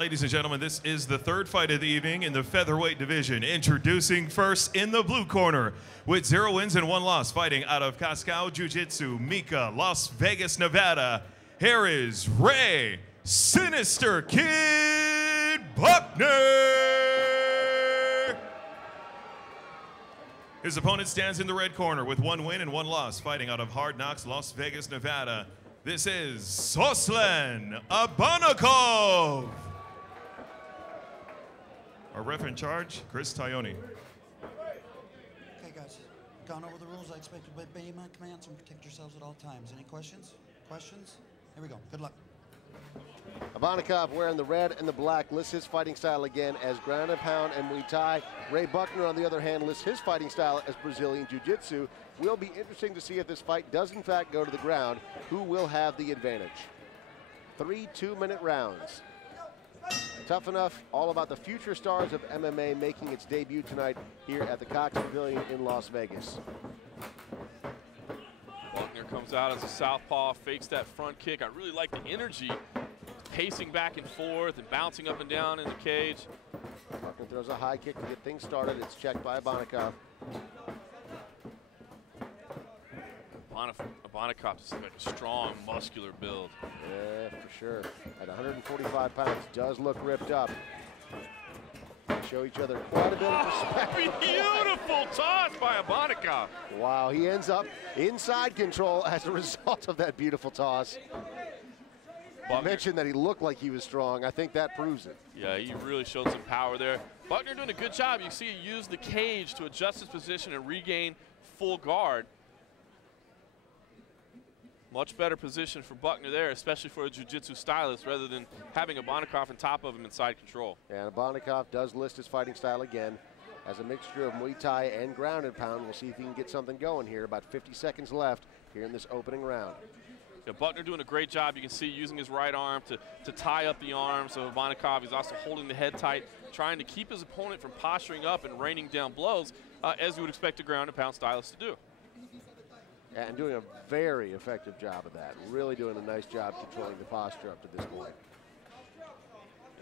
Ladies and gentlemen, this is the third fight of the evening in the featherweight division. Introducing first in the blue corner with 0 wins and 1 loss, fighting out of Cascao Jiu-Jitsu, Mika, Las Vegas, Nevada. Here is Ray Sinister Kid Buckner. His opponent stands in the red corner with 1 win and 1 loss, fighting out of Hard Knocks, Las Vegas, Nevada. This is Soslan Abanikov. Our ref in charge, Chris Tayoni. Okay, guys, gone over the rules. I expect you to obey my commands and protect yourselves at all times. Any questions? Questions? Here we go. Good luck. Abanikov wearing the red and the black lists his fighting style again as ground and pound and Muay Thai. Ray Buckner, on the other hand, lists his fighting style as Brazilian Jiu-Jitsu. Will be interesting to see if this fight does in fact go to the ground. Who will have the advantage? 3 2-minute rounds. Tough Enough, all about the future stars of MMA making its debut tonight here at the Cox Pavilion in Las Vegas. Buckner comes out as a southpaw, fakes that front kick. I really like the energy, pacing back and forth and bouncing up and down in the cage. Buckner throws a high kick to get things started. It's checked by Abanikov. Abanikov just like a strong, muscular build. Yeah, for sure. At 145 pounds, does look ripped up. Show each other quite a bit of respect. Beautiful toss by Abanikov. Wow, he ends up inside control as a result of that beautiful toss. You mentioned that he looked like he was strong. I think that proves it. Yeah, he really showed some power there. Buckner doing a good job. You see he used the cage to adjust his position and regain full guard. Much better position for Buckner there, especially for a jiu-jitsu stylist, rather than having Abanikov on top of him inside control. And Abanikov does list his fighting style again as a mixture of Muay Thai and ground and pound. We'll see if he can get something going here. About 50 seconds left here in this opening round. Yeah, Buckner doing a great job. You can see using his right arm to tie up the arms of Abanikov. He's also holding the head tight, trying to keep his opponent from posturing up and raining down blows, as you would expect a ground and pound stylist to do. And doing a very effective job of that. Really doing a nice job controlling the posture up to this point.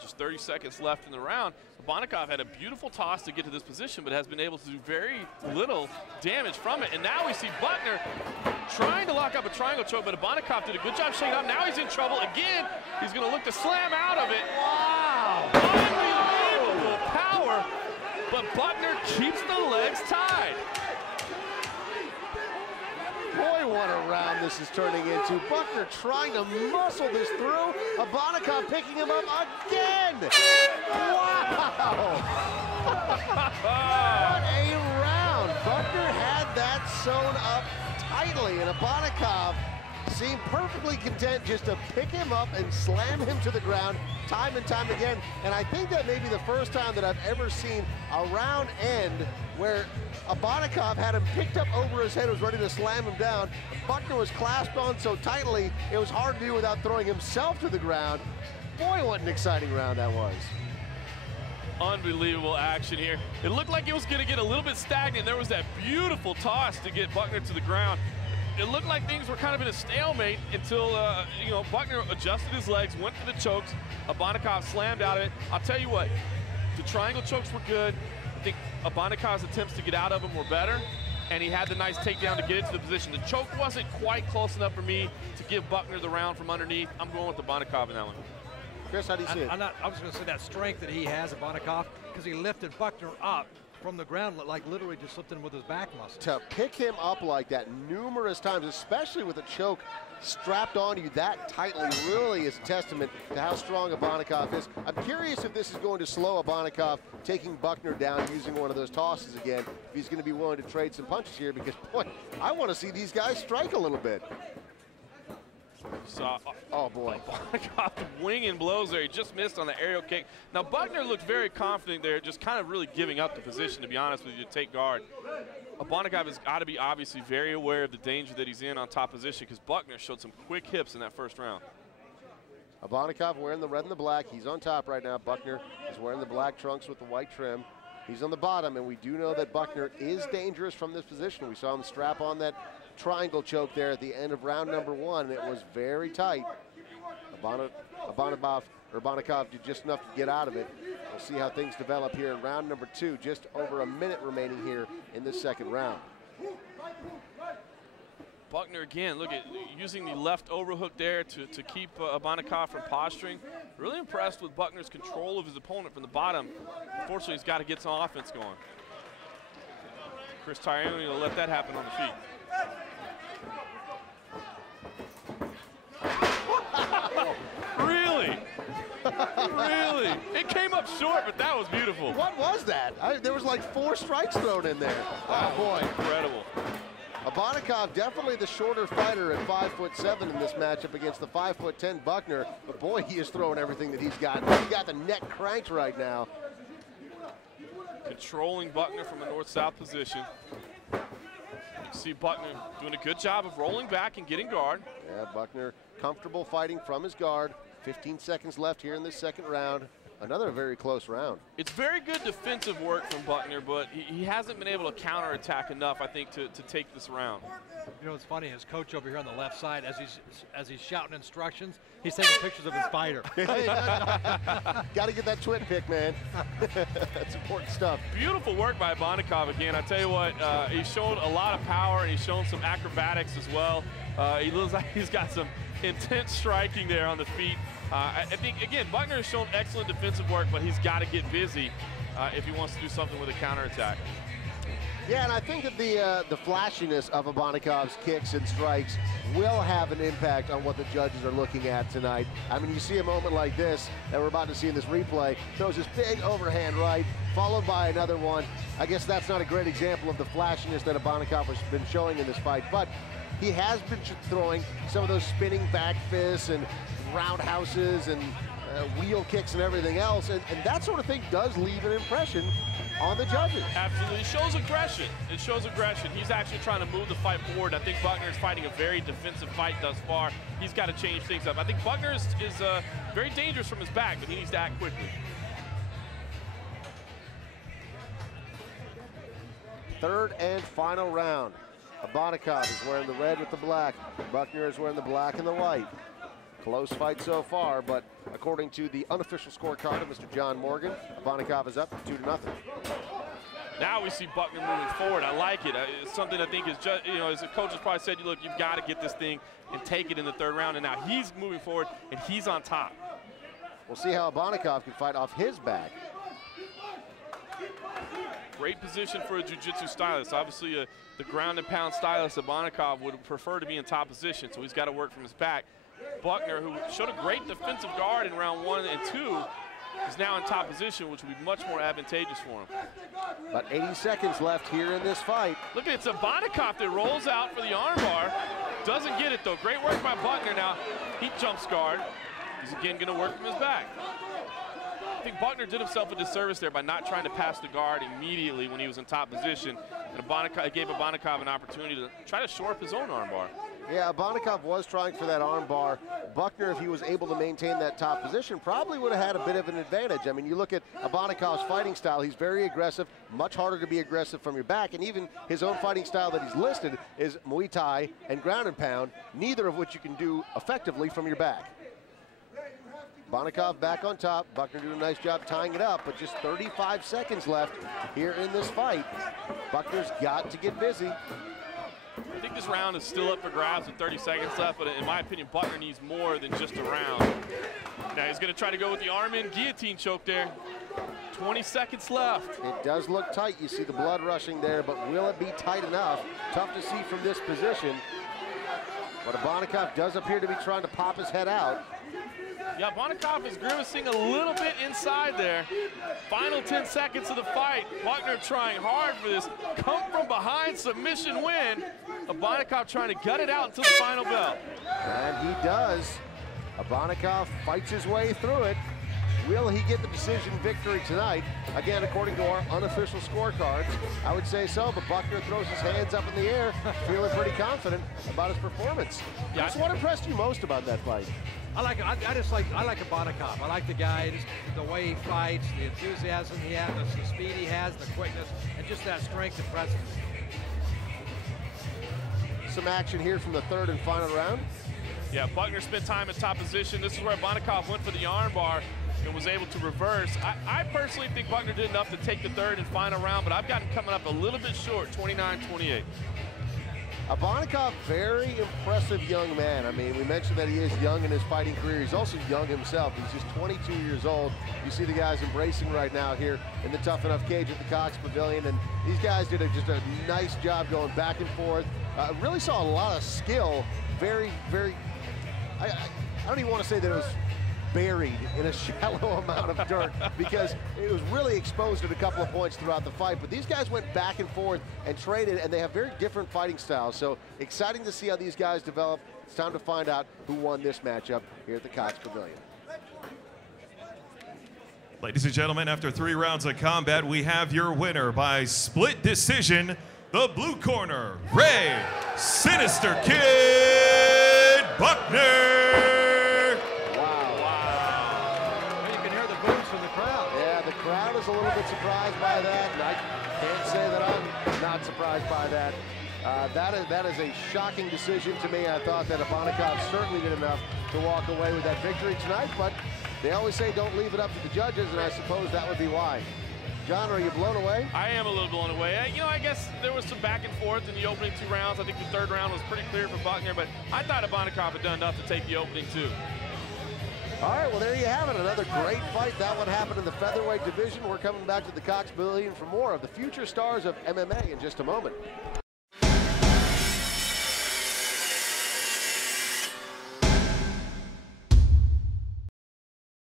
Just 30 seconds left in the round. Abanikov had a beautiful toss to get to this position, but has been able to do very little damage from it. And now we see Buckner trying to lock up a triangle choke, but Abanikov did a good job shaking up. Now he's in trouble again. He's going to look to slam out of it. Wow! Unbelievable power, but Buckner keeps the legs tied. Boy, what a round this is turning into. Buckner trying to muscle this through. Abanikov picking him up again. Wow! What a round. Buckner had that sewn up tightly, and Abanikov seemed perfectly content just to pick him up and slam him to the ground time and time again. And I think that may be the first time that I've ever seen a round end where Abanikov had him picked up over his head, was ready to slam him down. Buckner was clasped on so tightly, it was hard to do without throwing himself to the ground. Boy, what an exciting round that was. Unbelievable action here. It looked like it was going to get a little bit stagnant. There was that beautiful toss to get Buckner to the ground. It looked like things were kind of in a stalemate until, Buckner adjusted his legs, went for the chokes. Abanikov slammed out of it. I'll tell you what, the triangle chokes were good. I think Abanikov's attempts to get out of them were better, and he had the nice takedown to get into the position. The choke wasn't quite close enough for me to give Buckner the round from underneath. I'm going with Abanikov in that one. Chris, how do you see it? I was going to say that strength that he has, Abanikov, because he lifted Buckner up from the ground, like literally just slipped in with his back muscle. To pick him up like that numerous times, especially with a choke strapped onto you that tightly, really is a testament to how strong Abanikov is. I'm curious if this is going to slow Abanikov taking Buckner down using one of those tosses again, if he's going to be willing to trade some punches here, because, boy, I want to see these guys strike a little bit. Oh boy. Abanikov winging blows there. He just missed on the aerial kick. Now Buckner looked very confident there, just kind of really giving up the position, to be honest with you, to take guard. Abanikov has got to be obviously very aware of the danger that he's in on top position, because Buckner showed some quick hips in that first round. Abanikov wearing the red and the black. He's on top right now. Buckner is wearing the black trunks with the white trim. He's on the bottom, and we do know that Buckner is dangerous from this position. We saw him strap on that triangle choke there at the end of round number 1. It was very tight. Abanikov Urbanikov did just enough to get out of it. We'll see how things develop here in round number 2. Just over a minute remaining here in this second round. Buckner again, look at using the left overhook there to keep Abanikov from posturing. Really impressed with Buckner's control of his opponent from the bottom. Unfortunately, he's got to get some offense going. Chris Tyrione will let that happen on the feet. Really? Really? It came up short, but that was beautiful. What was that? There was like 4 strikes thrown in there. Oh, boy. Incredible. Abanikov definitely the shorter fighter at 5'7" in this matchup against the 5'10" Buckner. But boy, he is throwing everything that he's got. He's got the neck cranked right now. Controlling Buckner from a north-south position. You see Buckner doing a good job of rolling back and getting guard. Yeah, Buckner comfortable fighting from his guard. 15 seconds left here in this second round. Another very close round. It's very good defensive work from Buckner, but he hasn't been able to counterattack enough, I think, to take this round. You know, it's funny, his coach over here on the left side, as he's shouting instructions, he's taking pictures of his fighter. Got to get that twin pic, man. That's important stuff. Beautiful work by Abanikov again. I tell you what, he's shown a lot of power, and he's shown some acrobatics as well. He looks like he's got some intense striking there on the feet. I think, again, Buckner has shown excellent defensive work, but he's got to get busy if he wants to do something with a counterattack. Yeah, and I think that the flashiness of Abanikov's kicks and strikes will have an impact on what the judges are looking at tonight. I mean, you see a moment like this that we're about to see in this replay, throws this big overhand right, followed by another one. I guess that's not a great example of the flashiness that Abanikov has been showing in this fight, but he has been throwing some of those spinning back fists and roundhouses and wheel kicks and everything else, and that sort of thing does leave an impression on the judges. Absolutely. It shows aggression. It shows aggression. He's actually trying to move the fight forward. I think Buckner is fighting a very defensive fight thus far. He's got to change things up. I think Buckner is very dangerous from his back, but he needs to act quickly. Third and final round. Abanikov is wearing the red with the black. Buckner is wearing the black and the white. Close fight so far, but according to the unofficial scorecard of Mr. John Morgan, Abanikov is up 2-0. Now we see Buckner moving forward. I like it. It's something I think is just, you know, as the coach has probably said, look, you've got to get this thing and take it in the third round. And now he's moving forward and he's on top. We'll see how Abanikov can fight off his back. Great position for a jiu-jitsu stylist. Obviously, the ground and pound stylist, Abanikov, would prefer to be in top position, so he's got to work from his back. Buckner, who showed a great defensive guard in round 1 and 2, is now in top position, which will be much more advantageous for him. About 80 seconds left here in this fight. Look, it's Abanikov that rolls out for the armbar. Doesn't get it, though. Great work by Buckner. Now, he jumps guard. He's again going to work from his back. I think Buckner did himself a disservice there by not trying to pass the guard immediately when he was in top position. And gave Abanikov an opportunity to try to shore up his own armbar. Yeah, Abanikov was trying for that armbar. Buckner, if he was able to maintain that top position, probably would have had a bit of an advantage. I mean, you look at Abanikov's fighting style, he's very aggressive, much harder to be aggressive from your back, and even his own fighting style that he's listed is Muay Thai and ground and pound, neither of which you can do effectively from your back. Abanikov back on top. Buckner doing a nice job tying it up, but just 35 seconds left here in this fight. Buckner's got to get busy. I think this round is still up for grabs with 30 seconds left, but in my opinion, Buckner needs more than just a round. Now he's going to try to go with the arm in guillotine choke there. 20 seconds left. It does look tight. You see the blood rushing there, but will it be tight enough? Tough to see from this position. But Abanikov does appear to be trying to pop his head out. Yeah, Abanikov is grimacing a little bit inside there. Final 10 seconds of the fight. Buckner trying hard for this come from behind submission win. Abanikov trying to gut it out until the final bell. And he does. Abanikov fights his way through it. Will he get the decision victory tonight? Again, according to our unofficial scorecards, I would say so, but Buckner throws his hands up in the air, feeling pretty confident about his performance. Yeah, So what impressed you most about that fight? I like Abanikov. I like the guy, just the way he fights, the enthusiasm he has, the speed he has, the quickness, and just that strength and presence. Some action here from the third and final round. Yeah, Buckner spent time in top position. This is where Abanikov went for the armbar and was able to reverse. I personally think Buckner did enough to take the third and final round, but I've got him coming up a little bit short, 29-28. Abanikov, very impressive young man. I mean, we mentioned that he is young in his fighting career. He's also young himself. He's just 22 years old. You see the guys embracing right now here in the Tough Enough cage at the Cox Pavilion, and these guys did just a nice job going back and forth. Really saw a lot of skill. Very, very, I don't even want to say that it was buried in a shallow amount of dirt because it was really exposed at a couple of points throughout the fight. But these guys went back and forth and traded, and they have very different fighting styles. So exciting to see how these guys develop. It's time to find out who won this matchup here at the Cox Pavilion. Ladies and gentlemen, after 3 rounds of combat, we have your winner by split decision, the blue corner, Ray Sinister Kid Buckner. Crowd is a little bit surprised by that, and I can't say that I'm not surprised by that. That is a shocking decision to me. I thought that Abanikov certainly did enough to walk away with that victory tonight, but they always say don't leave it up to the judges, and I suppose that would be why. John, are you blown away? I am a little blown away. You know, I guess there was some back and forth in the opening 2 rounds. I think the 3rd round was pretty clear for Buckner, but I thought Abanikov had done enough to take the opening 2. All right, well, there you have it. Another great fight. That one happened in the featherweight division. We're coming back to the Cox Pavilion for more of the future stars of MMA in just a moment.